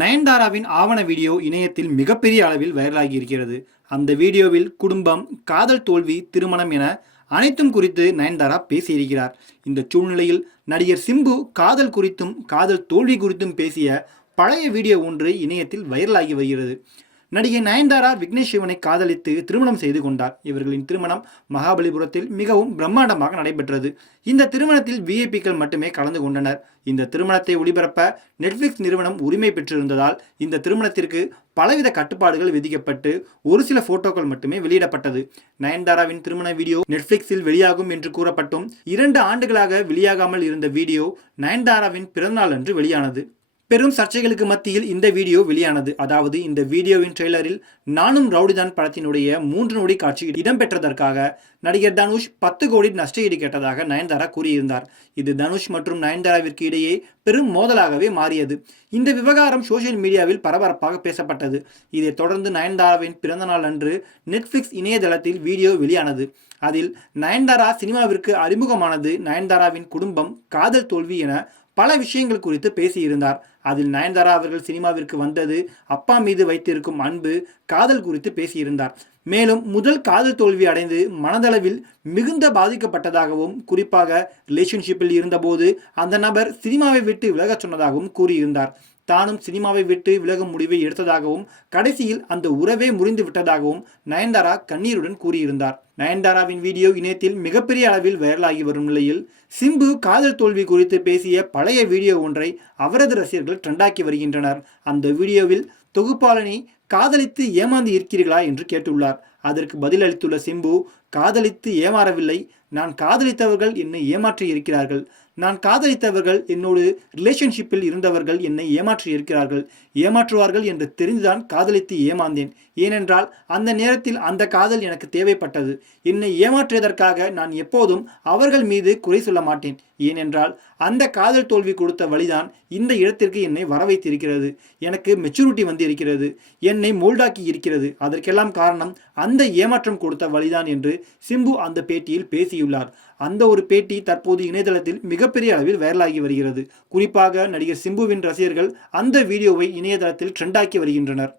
நயன்தாராவின் ஆவண வீடியோ இணையத்தில் மிகப்பெரிய அளவில் வைரலாகி இருக்கிறது. அந்த வீடியோவில் குடும்பம், காதல் தோல்வி, திருமணம் என அனைத்தும் குறித்து நயன்தாரா பேசியிருக்கிறார். இந்த சூழ்நிலையில் நடிகர் சிம்பு காதல் குறித்தும் காதல் தோல்வி குறித்தும் பேசிய பழைய வீடியோ ஒன்று இணையத்தில் வைரலாகி வருகிறது. நடிகை நயன்தாரா விக்னேஷ் சிவனை காதலித்து திருமணம் செய்து கொண்டார். இவர்களின் திருமணம் மகாபலிபுரத்தில் மிகவும் பிரம்மாண்டமாக நடைபெற்றது. இந்த திருமணத்தில் விஐபிக்கள் மட்டுமே கலந்து கொண்டனர். இந்த திருமணத்தை ஒளிபரப்ப நெட்ஃபிளிக்ஸ் நிறுவனம் உரிமை பெற்றிருந்ததால் இந்த திருமணத்திற்கு பலவித கட்டுப்பாடுகள் விதிக்கப்பட்டு ஒரு சில போட்டோக்கள் மட்டுமே வெளியிடப்பட்டது. நயன்தாராவின் திருமண வீடியோ நெட்ஃபிளிக்ஸில் வெளியாகும் என்று கூறப்பட்டும் 2 ஆண்டுகளாக வெளியாகாமல் இருந்த வீடியோ நயன்தாராவின் பிறந்தநாள் அன்று வெளியானது. பெரும் சர்ச்சைகளுக்கு மத்தியில் இந்த வீடியோ வெளியானது. அதாவது இந்த வீடியோவின் ட்ரெய்லரில் நானும் ரவுடிதான் படத்தினுடைய 3 நொடி காட்சி இடம்பெற்றதற்காக நடிகர் தனுஷ் 10 கோடி நஷ்டஈடு கேட்டதாக நயன்தாரா கூறியிருந்தார். இது தனுஷ் மற்றும் நயன்தாராவிற்கு இடையே பெரும் மோதலாகவே மாறியது. இந்த விவகாரம் சோசியல் மீடியாவில் பரபரப்பாக பேசப்பட்டது. இதைத் தொடர்ந்து நயன்தாராவின் பிறந்தநாள் அன்று நெட்ஃபிளிக்ஸ் இணையதளத்தில் வீடியோ வெளியானது. அதில் நயன்தாரா சினிமாவிற்கு அறிமுகமானது, நயன்தாராவின் குடும்பம், காதல் தோல்வி என பல விஷயங்கள் குறித்து பேசியிருந்தார். அதில் நயன்தாரா அவர்கள் சினிமாவிற்கு வந்தது, அப்பா மீது வைத்திருக்கும் அன்பு, காதல் குறித்து பேசியிருந்தார். மேலும் முதல் காதல் தோல்வி அடைந்து மனதளவில் மிகுந்த பாதிக்கப்பட்டதாகவும், குறிப்பாக ரிலேஷன்ஷிப்பில் இருந்தபோது அந்த நபர் சினிமாவை விட்டு விலகச் சொன்னதாகவும் கூறியிருந்தார். தானும் சினிமாவை விட்டு விலகும் முடிவை எடுத்ததாகவும், கடைசியில் அந்த உறவே முறிந்து விட்டதாகவும் நயன்தாரா கண்ணீருடன் கூறியிருந்தார். நயன்தாராவின் வீடியோ இணையத்தில் மிகப்பெரிய அளவில் வைரலாகி வரும் நிலையில் சிம்பு காதல் தோல்வி குறித்து பேசிய பழைய வீடியோ ஒன்றை அவரது ரசிகர்கள் ட்ரெண்டாக்கி வருகின்றனர். அந்த வீடியோவில் தொகுப்பாளனி காதலித்து ஏமாந்து இருக்கிறீர்களா என்று கேட்டுள்ளார். அதற்கு பதிலளித்துள்ள சிம்பு, காதலித்து ஏமாறவில்லை, நான் காதலித்தவர்கள் என்னை ஏமாற்றி இருக்கிறார்கள். நான் காதலித்தவர்கள் என்னோடு ரிலேஷன்ஷிப்பில் இருந்தவர்கள் என்னை ஏமாற்றி இருக்கிறார்கள். ஏமாற்றுவார்கள் என்று தெரிந்துதான் காதலித்து ஏமாந்தேன். ஏனென்றால் அந்த நேரத்தில் அந்த காதல் எனக்கு தேவைப்பட்டது. என்னை ஏமாற்றியதற்காக நான் எப்போதும் அவர்கள் மீது குறை சொல்ல மாட்டேன். ஏனென்றால் அந்த காதல் தோல்வி கொடுத்த வழிதான் இந்த இடத்திற்கு என்னை வர வைத்திருக்கிறது. எனக்கு மெச்சூரிட்டி வந்து இருக்கிறது, என்னை மோல்டாக்கி இருக்கிறது. அதற்கெல்லாம் காரணம் அந்த ஏமாற்றம் கொடுத்த வழிதான் என்று சிம்பு அந்த பேட்டியில் பேசியுள்ளார். அந்த ஒரு பேட்டி தற்போது இணையதளத்தில் மிகப்பெரிய அளவில் வைரலாகி வருகிறது. குறிப்பாக நடிகர் சிம்புவின் ரசிகர்கள் அந்த வீடியோவை இணையதளத்தில் ட்ரெண்டாக்கி வருகின்றனர்.